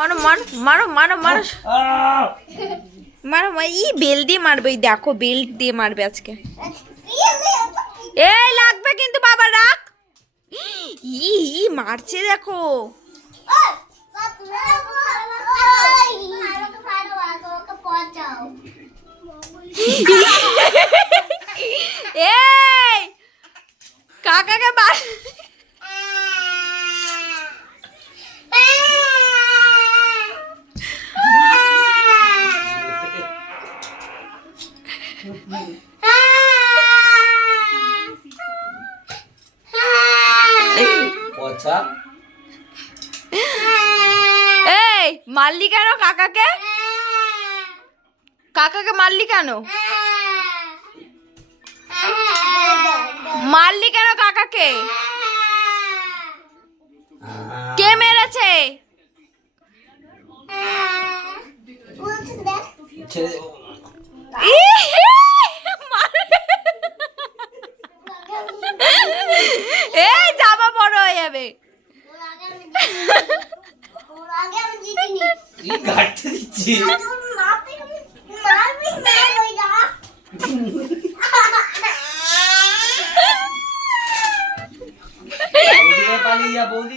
মারো মারো মারো মারো মারো মারো ই বেল দিয়ে মারবে, ওই দেখো বেল্ট দিয়ে মারবে আজকে। এই লাগবে কিন্তু বাবা, রাখ। ই মারছে দেখো। এই কাকাকে মার। এই মারলি কেন কাকাকে? কাকাকে মারলি কেন? মারলি কেন কাকাকে? কে মেরেছে? এই জামা বড় হয়ে যাবে। পালিয়ে যা বৌদি।